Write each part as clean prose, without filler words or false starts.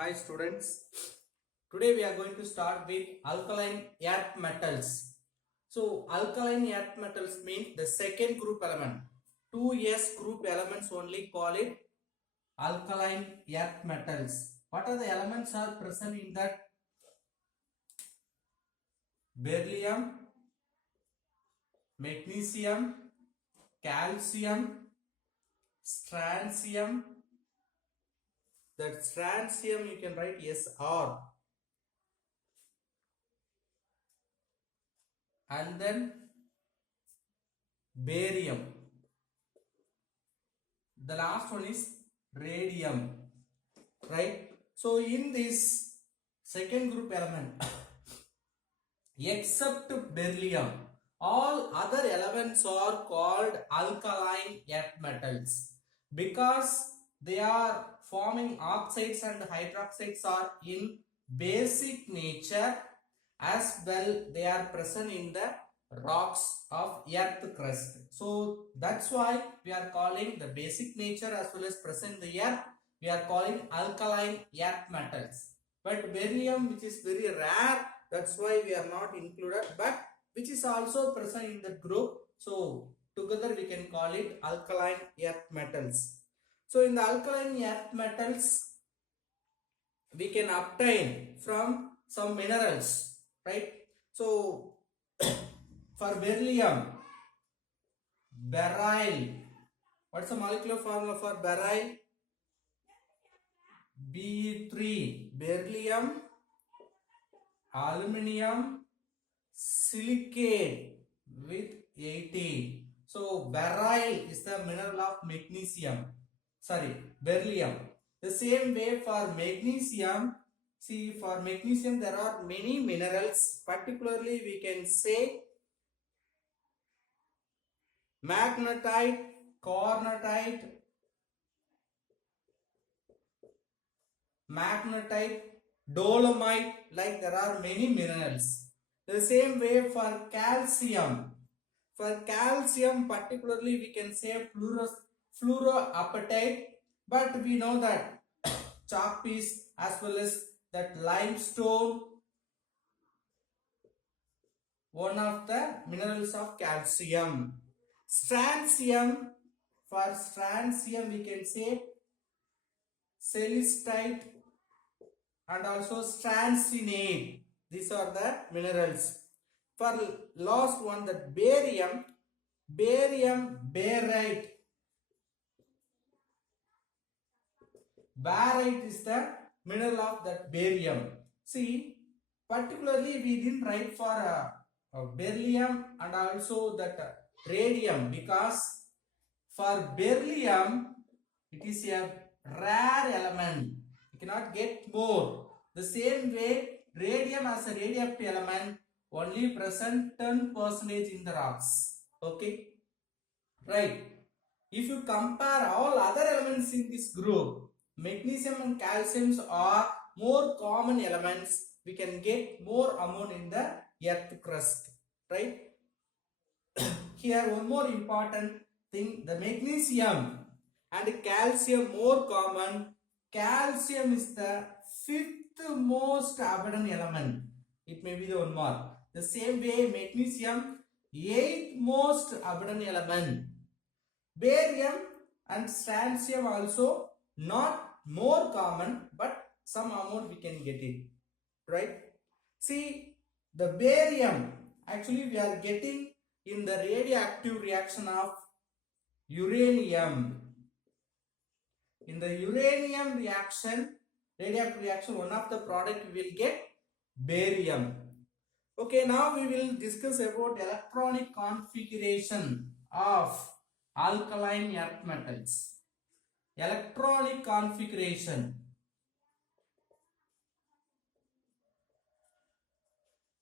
Hi students, today we are going to start with alkaline earth metals. So alkaline earth metals means the second group element. 2s group elements only call it alkaline earth metals. What are the elements are present in that? Beryllium, magnesium, calcium, strontium. That strontium you can write Sr, and then barium. The last one is radium, right? So in this second group element, except beryllium, all other elements are called alkaline earth metals because they are forming oxides and hydroxides are in basic nature, as well they are present in the rocks of earth crust. So that's why we are calling the basic nature as well as present in the earth, we are calling alkaline earth metals. But beryllium, which is very rare, that's why we are not included, but which is also present in the group, so together we can call it alkaline earth metals. So in the alkaline earth metals, we can obtain from some minerals, right? So for beryllium, beryl, what's the molecular formula for beryl? Be3, beryllium, aluminium, silicate with 80. So beryl is the mineral of magnesium, beryllium. The same way for magnesium, see, for magnesium there are many minerals, particularly we can say magnetite, cornatite, dolomite, like there are many minerals. The same way for calcium. For calcium particularly we can say fluoroapatite, but we know that chalk piece as well as that limestone, one of the minerals of calcium. Strontium, for strontium we can say celestite and also strontianate. These are the minerals. For last one, that barium, barite. Barite is the mineral of that barium. See, particularly we didn't write for beryllium and also that radium, because for beryllium it is a rare element. You cannot get more. The same way radium as a radioactive element only present 10% in the rocks. Okay, right? If you compare all other elements in this group, magnesium and calcium are more common elements. We can get more amount in the earth crust, right? Here one more important thing, the magnesium and calcium more common. Calcium is the fifth most abundant element. It may be the one more. The same way magnesium, eighth most abundant element. Barium and strontium also not more common, but some amount we can get it, right? See, the barium actually we are getting in the radioactive reaction of uranium. In the uranium reaction, radioactive reaction, one of the product we will get barium. Okay, now we will discuss about electronic configuration of alkaline earth metals. Electronic configuration.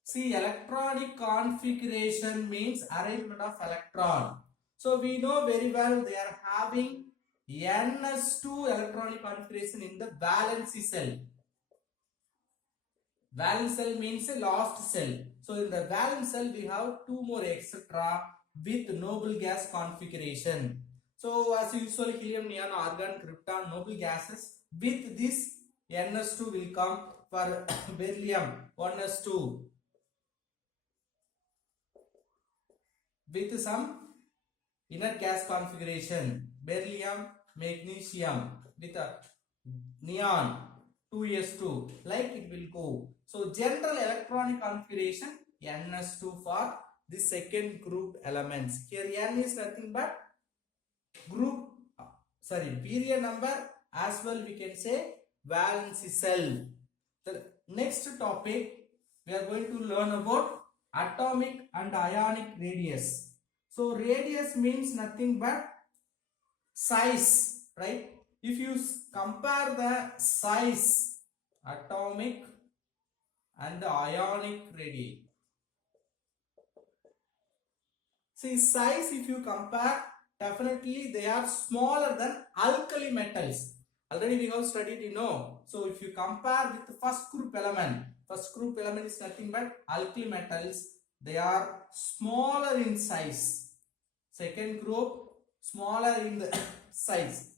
See, electronic configuration means arrangement of electron. So we know very well they are having ns2 electronic configuration in the valence cell. Valence cell means a lost cell. So in the valence cell we have two more etc. with noble gas configuration. So as usual, helium, neon, argon, krypton, noble gases with this NS2 will come for beryllium 1s2 with some inner gas configuration, beryllium magnesium with a neon 2s2, like it will go. So general electronic configuration NS2 for the second group elements. Here N is nothing but group, period number, as well we can say valence cell. The next topic we are going to learn about atomic and ionic radius. So radius means nothing but size, right? If you compare the size, atomic and the ionic radii, see size, if you compare, definitely they are smaller than alkali metals. Already we have studied, you know. So if you compare with the first group element is nothing but alkali metals. They are smaller in size. Second group smaller in the size,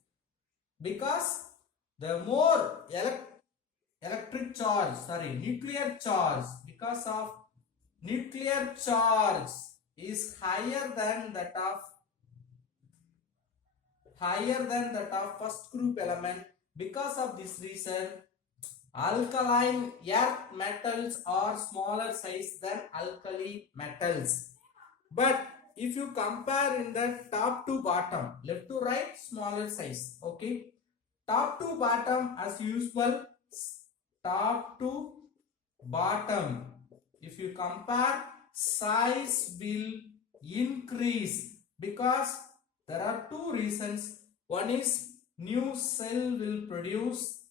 because the more electric charge, nuclear charge, because of nuclear charge is higher than that of first group element. Because of this reason, alkaline earth metals are smaller size than alkali metals. But if you compare in the top to bottom, left to right, smaller size. Okay, top to bottom as usual, top to bottom, if you compare, size will increase, because there are two reasons. One is new cell will produce,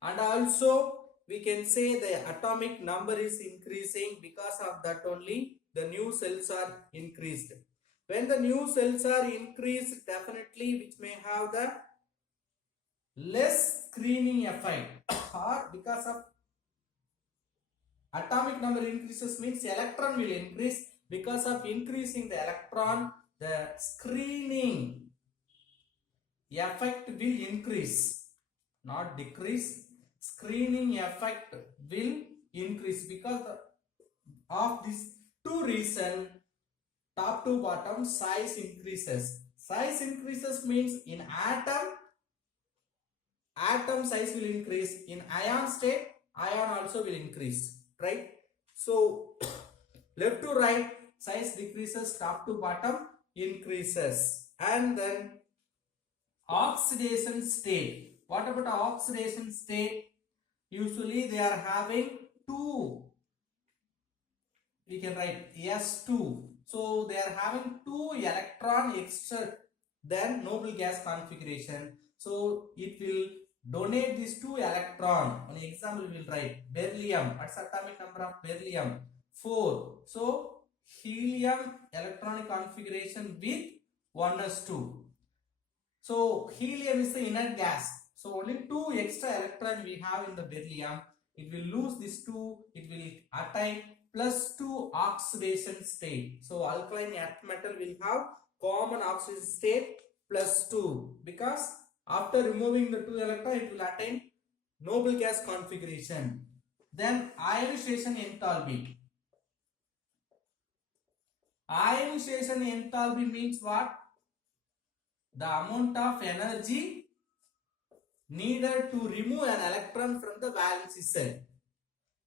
and also we can say the atomic number is increasing. Because of that only the new cells are increased. When the new cells are increased, definitely which may have the less screening effect, or because of atomic number increases means electron will increase. Because of increasing the electron, the screening effect will increase, not decrease. Screening effect will increase. Because of these two reasons, top to bottom size increases. Size increases means in atom size will increase. In ion state, ion also will increase, right? So left to right size decreases, top to bottom increases. And then oxidation state. What about oxidation state? Usually they are having two, we can write S2. So they are having two electron extra than noble gas configuration. So it will donate these two electron. An example we will write beryllium. What's the atomic number of beryllium? 4. So helium electronic configuration with 1s2. So helium is the inert gas. So only two extra electron we have in the beryllium. It will lose this two. It will attain +2 oxidation state. So alkaline earth metal will have common oxidation state +2, because after removing the two electron it will attain noble gas configuration. Then ionization enthalpy. Ionization enthalpy means what? The amount of energy needed to remove an electron from the valence cell,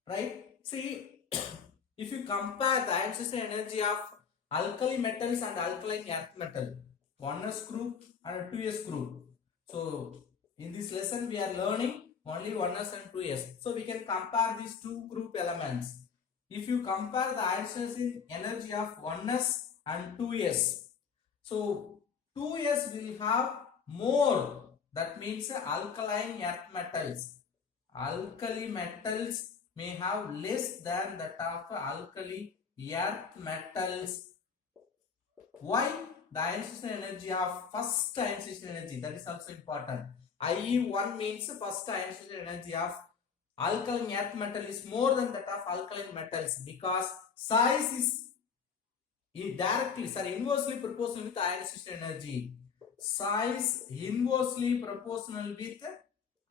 right? See, if you compare the ionization energy of alkali metals and alkaline earth metal, 1s group and 2s group. So in this lesson we are learning only 1s and 2s. So we can compare these two group elements. If you compare the ionization energy of 1s and 2s, so 2s will have more. That means alkaline earth metals. Alkali metals may have less than that of alkali earth metals. Why? The ionization energy of first ionization energy, that is also important. IE1 means first ionization energy of alkaline earth metal is more than that of alkaline metals, because size is inversely proportional with ionization energy. size inversely proportional with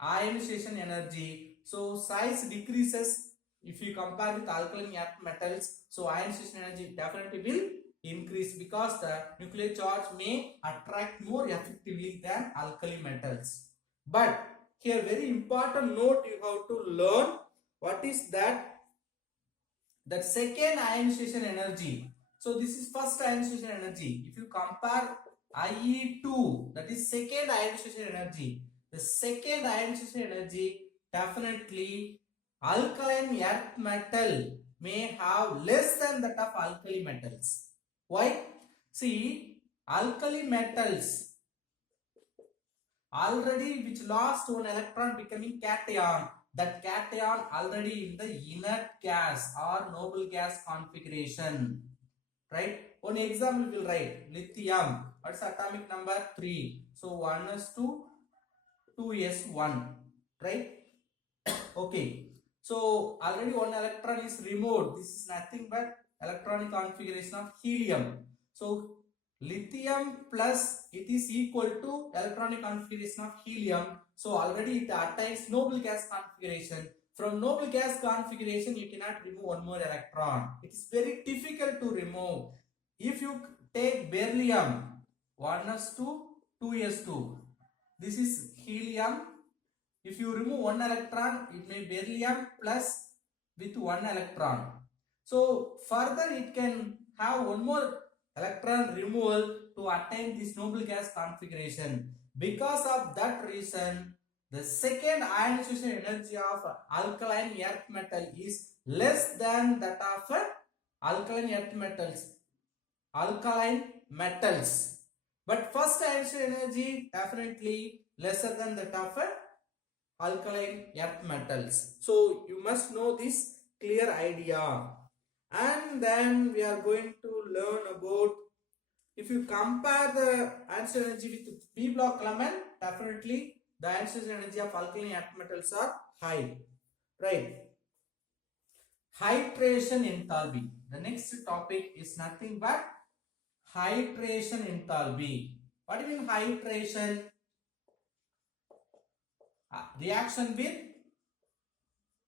ionization energy. So size decreases if you compare with alkaline earth metals. So ionization energy definitely will increase because the nuclear charge may attract more effectively than alkali metals. But here very important note you have to learn what is that second ionization energy. So this is first ionization energy. If you compare IE2, that is second ionization energy. The second ionization energy definitely alkaline earth metal may have less than that of alkali metals. Why? See, alkali metals already which lost one electron becoming cation, that cation already in the inert gas or noble gas configuration, right? One example we will write lithium. What's atomic number? 3. So 1s2, 2s1, right? Okay. So already one electron is removed. This is nothing but electronic configuration of helium. So lithium plus it is equal to electronic configuration of helium. So already it attains noble gas configuration. From noble gas configuration you cannot remove one more electron. It is very difficult to remove. If you take beryllium 1s2, 2s2, this is helium. If you remove one electron, it may beryllium plus with one electron. So further it can have one more electron removal to attain this noble gas configuration. Because of that reason, the second ionization energy of alkaline earth metal is less than that of alkaline earth metals. But first ionization energy definitely lesser than that of alkaline earth metals. So you must know this clear idea. And then we are going to learn about, if you compare the ionization energy with p block element, definitely the ionization energy of alkaline earth metals are high, right? Hydration enthalpy. The next topic is nothing but hydration enthalpy. What do you mean hydration? Reaction with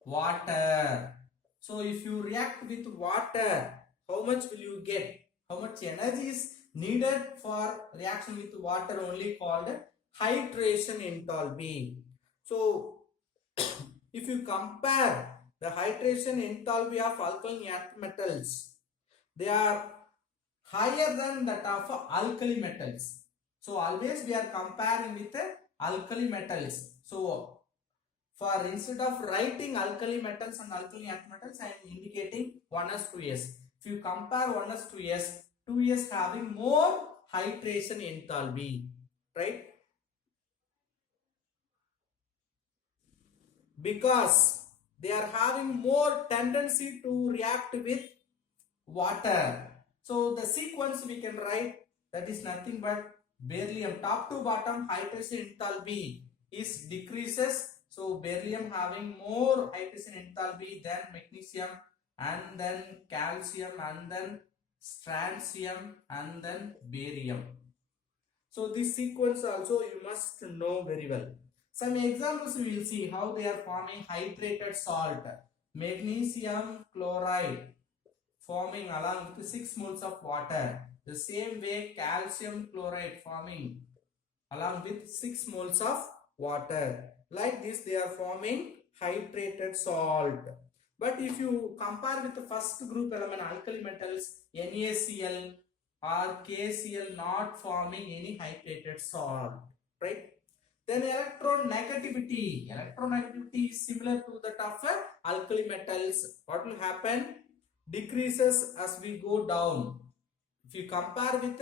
water. So if you react with water, how much will you get? How much energy is needed for reaction with water? Only called hydration enthalpy. So if you compare the hydration enthalpy of alkaline earth metals, they are higher than that of alkali metals. So always we are comparing with alkali metals. So for instead of writing alkali metals and alkaline earth metals, I am indicating 1s 2s. If you compare 1s 2s having more hydration enthalpy, right? Because they are having more tendency to react with water. So the sequence we can write, that is nothing but beryllium top to bottom hydration enthalpy is decreases. So beryllium having more hydration enthalpy than magnesium, and then calcium, and then strontium, and then barium. So this sequence also you must know very well. Some examples we will see how they are forming hydrated salt. Magnesium chloride forming along with 6 moles of water. The same way calcium chloride forming along with 6 moles of water. Like this they are forming hydrated salt. But if you compare with the first group element alkali metals, NaCl or KCl not forming any hydrated salt, right? Then electron negativity. Electron negativity is similar to that of alkali metals. What will happen? Decreases as we go down. If you compare with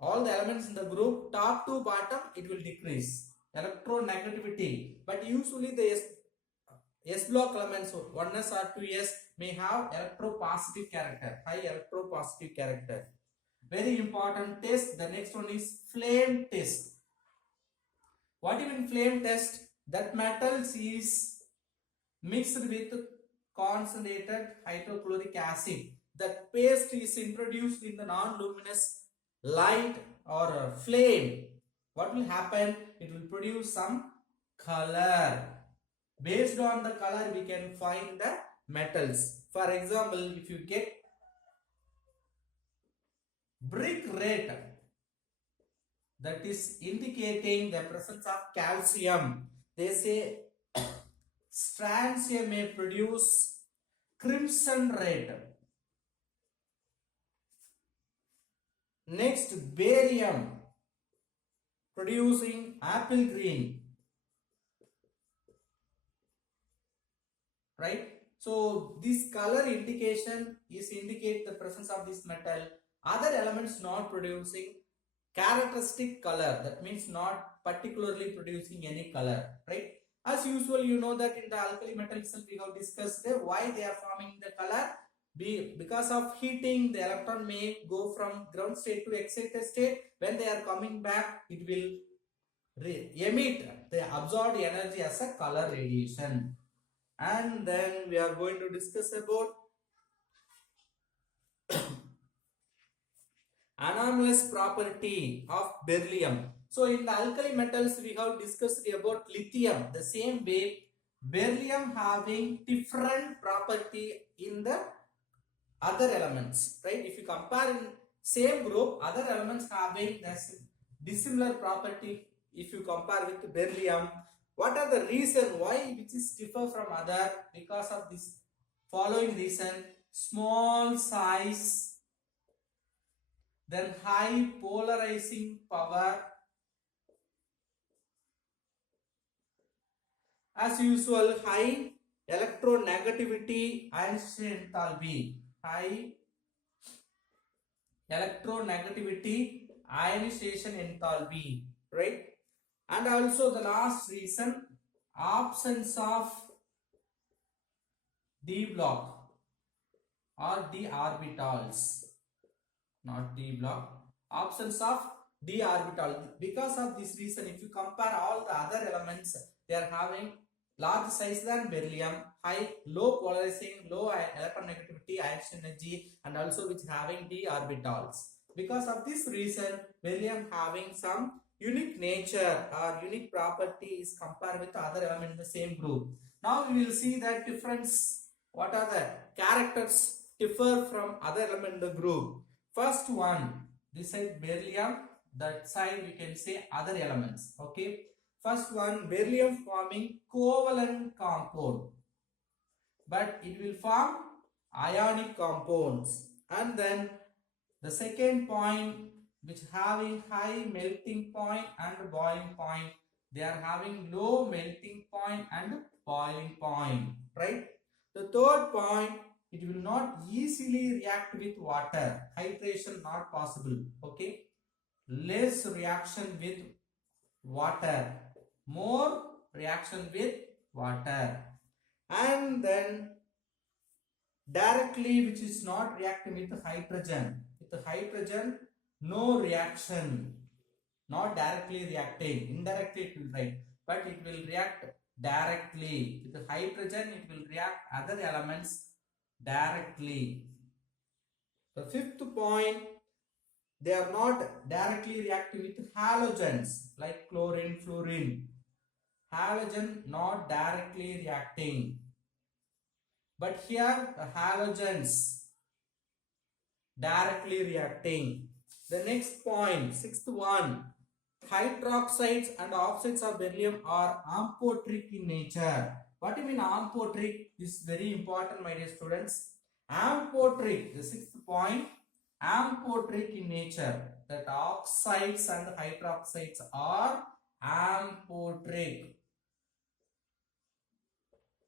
all the elements in the group, top to bottom, it will decrease. Electronegativity. But usually the S block elements, 1s or 2s, may have electropositive character, high electropositive character. Very important test. The next one is flame test. What do you mean flame test? That metals is mixed with concentrated hydrochloric acid. That paste is introduced in the non-luminous light or flame, what will happen? It will produce some color. Based on the color, we can find the metals. For example, if you get brick red, that is indicating the presence of calcium. They say strontium may produce crimson red. Next, barium producing apple green. Right? So this color indication is indicate the presence of this metal. Other elements not producing characteristic color, that means not particularly producing any color, right? As usual, you know that in the alkali metals we have discussed why they are forming the color. Because of heating, the electron may go from ground state to excited state. When they are coming back, it will emit the absorbed energy as a color radiation. And then we are going to discuss about anomalous property of beryllium. So in the alkali metals we have discussed about lithium. The same way, beryllium having different property in the other elements, right? If you compare in same group, other elements having this dissimilar property. If you compare with beryllium, what are the reason why which is differ from other? Because of this following reason: small size, then high polarizing power, as usual high electronegativity and enthalpy, high electronegativity ionization enthalpy, right? And also the last reason, absence of d block or d orbitals, not d block, absence of d orbital. Because of this reason, if you compare all the other elements, they are having large size than beryllium, low polarizing, low electronegativity, ionization energy, and also which having d orbitals. Because of this reason, beryllium having some unique nature or unique property is compared with other element in the same group. Now we will see that difference. What are the characters differ from other element in the group? First one, this side beryllium, that side we can say other elements. Okay. First one, beryllium forming covalent compound, but it will form ionic compounds. And then the second point, which having high melting point and boiling point, they are having low melting point and boiling point, right? The third point, it will not easily react with water, hydration not possible. Okay, less reaction with water, more reaction with water. And then directly, which is not reacting with hydrogen. With hydrogen, no reaction, not directly reacting, indirectly it will react, but it will react directly. With hydrogen, it will react other elements directly. The fifth point, they are not directly reacting with halogens like chlorine, fluorine. Halogen not directly reacting, but here the halogens directly reacting. The next point, sixth one, hydroxides and oxides of beryllium are amphoteric in nature. What do you mean amphoteric? This is very important, my dear students. Amphoteric, the sixth point, amphoteric in nature. That oxides and hydroxides are amphoteric.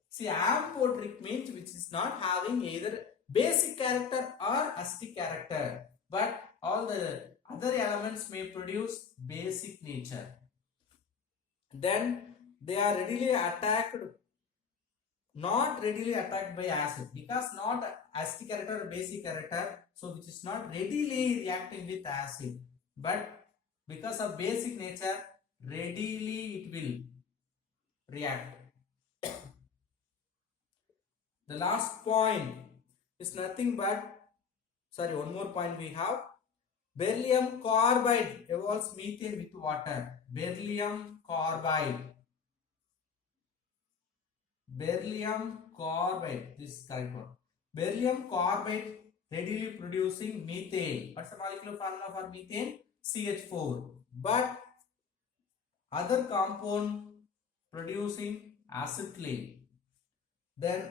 See, amphoteric means which is not having either basic character or acidic character, but all the other elements may produce basic nature. Then they are readily attacked, not readily attacked by acid, because not acidic character or basic character, so which is not readily reacting with acid, but because of basic nature, readily it will react. The last point is nothing but, sorry, one more point we have. Beryllium carbide evolves methane with water. Beryllium carbide. Beryllium carbide. This is correct one. Beryllium carbide readily producing methane. What's the molecular formula for methane? CH4. But other compound producing acetylene. Then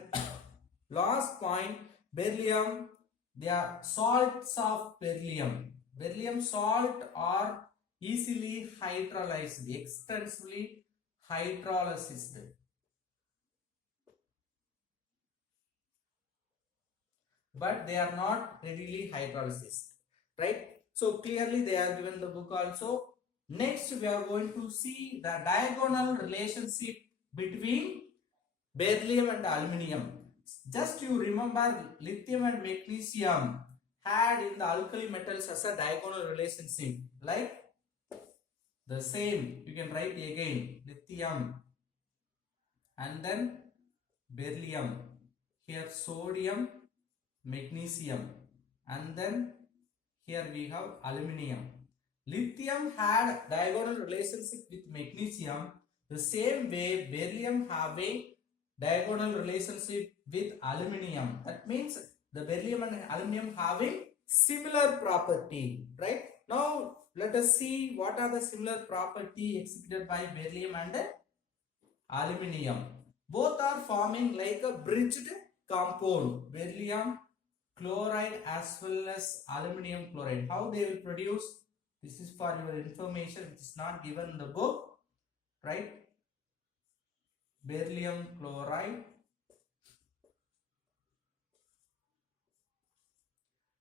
last point, beryllium, they are salts of beryllium. Beryllium salt are easily hydrolyzed, extensively hydrolyzed, but they are not readily hydrolyzed, right? So clearly they are given the book also. Next we are going to see the diagonal relationship between beryllium and aluminium. Just you remember lithium and magnesium had in the alkali metals as a diagonal relationship, like the same you can write again, lithium and then beryllium, here sodium, magnesium, and then here we have aluminium. Lithium had diagonal relationship with magnesium, the same way beryllium having diagonal relationship with aluminium. That means the beryllium and aluminium having similar property, right? Now let us see what are the similar property exhibited by beryllium and aluminium. Both are forming like a bridged compound, beryllium chloride as well as aluminium chloride. How they will produce? This is for your information, it is not given in the book, right? Beryllium chloride.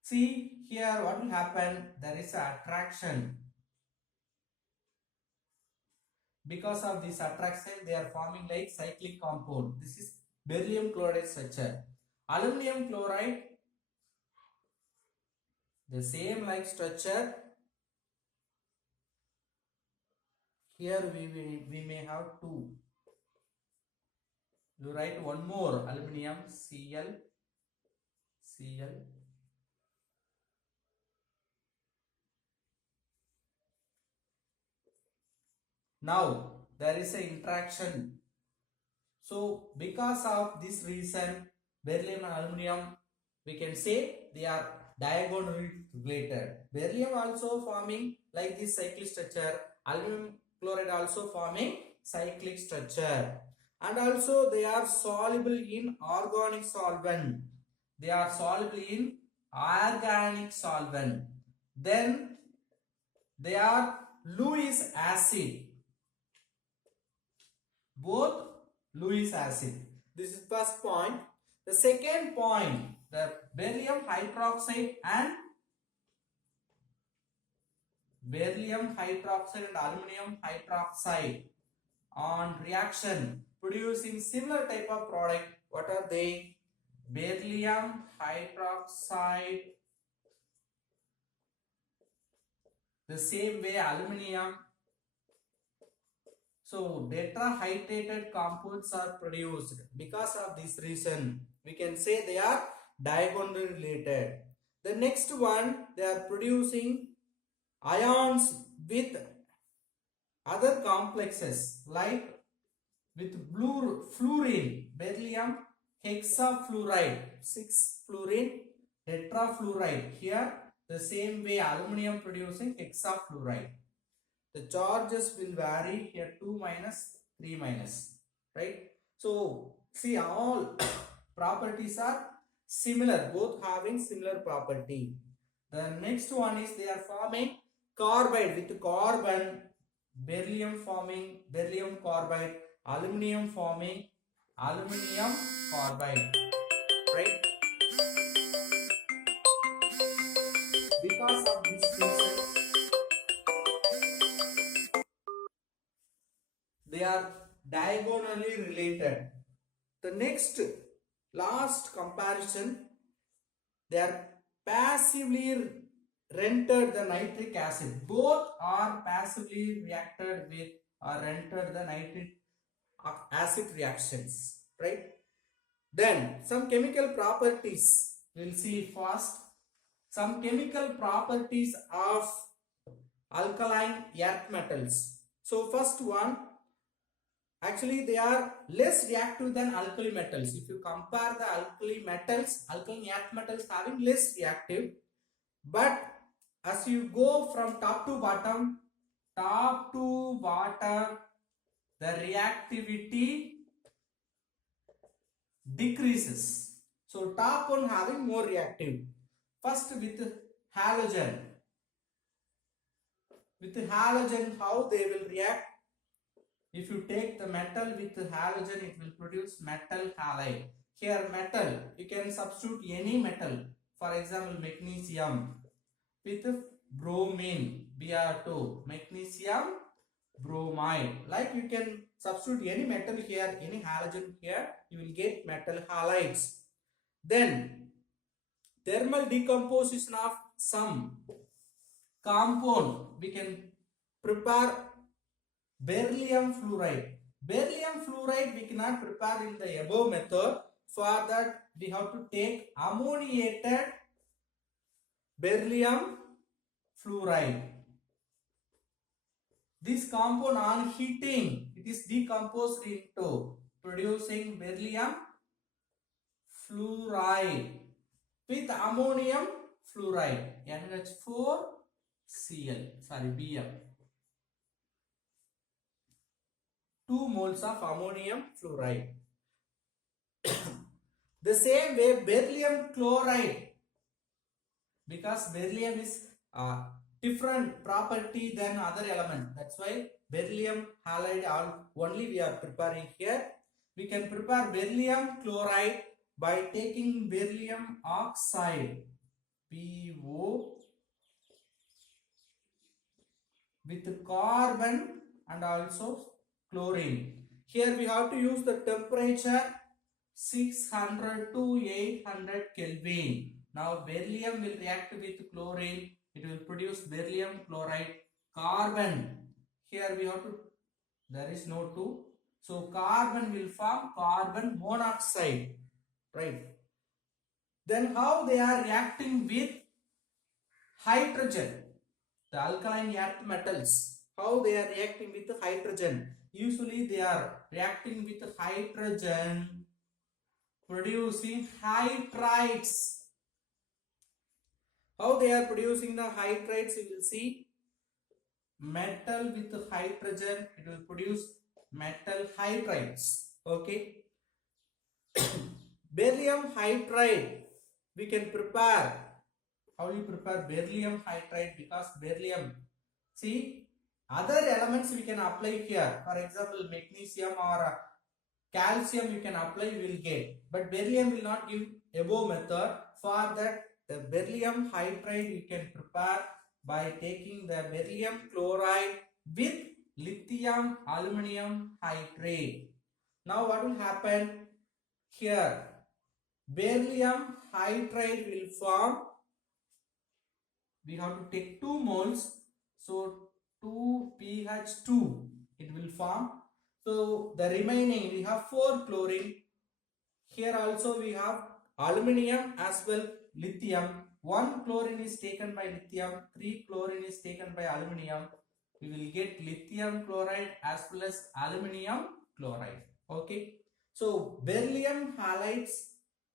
See here what will happen, there is an attraction. Because of this attraction they are forming like cyclic compound. This is beryllium chloride structure. Aluminium chloride, the same like structure. Here we may have two. You write one more, aluminium Cl. Now there is an interaction. So because of this reason, beryllium and aluminium, we can say they are diagonally related. Beryllium also forming like this cyclic structure, aluminum chloride also forming cyclic structure, and also they are soluble in organic solvent. They are soluble in organic solvent. Then they are Lewis acid. Both Lewis acid. This is first point. The second point, the beryllium hydroxide and aluminum hydroxide on reaction producing similar type of product. What are they? Beryllium hydroxide, the same way aluminum. So tetrahydrated compounds are produced. Because of this reason, we can say they are diagonally related. The next one, they are producing ions with other complexes like with blue fluorine, beryllium hexafluoride, 6-fluorine tetrafluoride. Here the same way aluminum producing hexafluoride. The charges will vary here, 2 minus, 3 minus, right? So see, all properties are similar, both having similar property. The next one is they are forming carbide with carbon, beryllium forming beryllium carbide, aluminium forming aluminium carbide, right? Because of this reason, they are diagonally related. The next last comparison, they are passively rendered the nitric acid. Both are passively reacted with or rendered the nitric acid reactions, right? Then some chemical properties we'll see first. some chemical properties of alkaline earth metals. So first one, actually they are less reactive than alkali metals. If you compare the alkali metals, alkaline earth metals having less reactive, but as you go from top to bottom, the reactivity decreases. So top one having more reactive. First with halogen. With halogen, how they will react? If you take the metal with halogen, it will produce metal halide. Here metal, you can substitute any metal. For example, magnesium with bromine, Br2, magnesium bromide. Like you can substitute any metal here, any halogen here, you will get metal halides. Then thermal decomposition of some compound, we can prepare beryllium fluoride. Beryllium fluoride we cannot prepare in the above method. For that we have to take ammoniated beryllium fluoride. This compound on heating, it is decomposed into producing beryllium fluoride with ammonium fluoride, NH4Cl, Br. 2 moles of ammonium fluoride. The same way beryllium chloride, because beryllium is different property than other element. That's why beryllium halide only we are preparing here. We can prepare beryllium chloride by taking beryllium oxide, BO, with carbon and also chlorine. Here we have to use the temperature 600 to 800 Kelvin. Now beryllium will react with chlorine. It will produce beryllium chloride. Carbon, here we have to, there is no 2. So carbon will form carbon monoxide, right? Then how they are reacting with hydrogen? The alkaline earth metals, how they are reacting with hydrogen? Usually they are reacting with hydrogen, producing hydrides. How they are producing the hydrides, you will see. Metal with hydrogen, it will produce metal hydrides. Okay. Beryllium hydride, we can prepare. How you prepare beryllium hydride? Because beryllium, see, other elements we can apply here. For example, magnesium or calcium you can apply, you will get. But beryllium will not give above method. For that, the beryllium hydride you can prepare by taking the beryllium chloride with lithium aluminum hydride. Now what will happen? Here beryllium hydride will form. We have to take 2 moles. So 2pH2 it will form. So the remaining we have 4 chlorine. Here also we have aluminum as well lithium. 1 chlorine is taken by lithium, 3 chlorine is taken by aluminum. We will get lithium chloride as well as aluminum chloride. Okay. So beryllium halides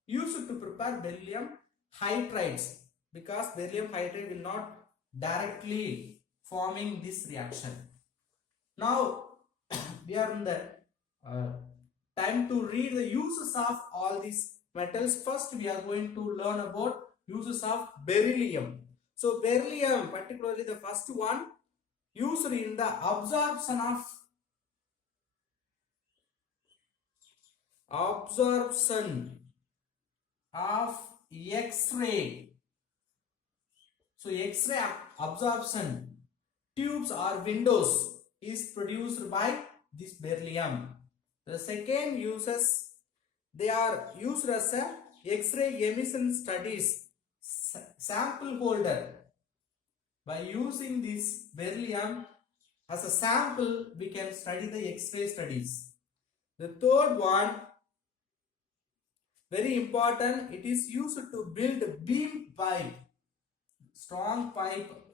used to prepare beryllium hydrides, because beryllium hydride will not directly forming this reaction. Now we are in the time to read the uses of all these metals. First we are going to learn about uses of beryllium. So beryllium, particularly the first one, used in the absorption of X-ray. So X-ray absorption tubes or windows is produced by this beryllium. The second uses, they are used as a X-ray emission studies sample holder. By using this beryllium as a sample, we can study the X-ray studies. The third one, very important, it is used to build beam pipe. strong pipe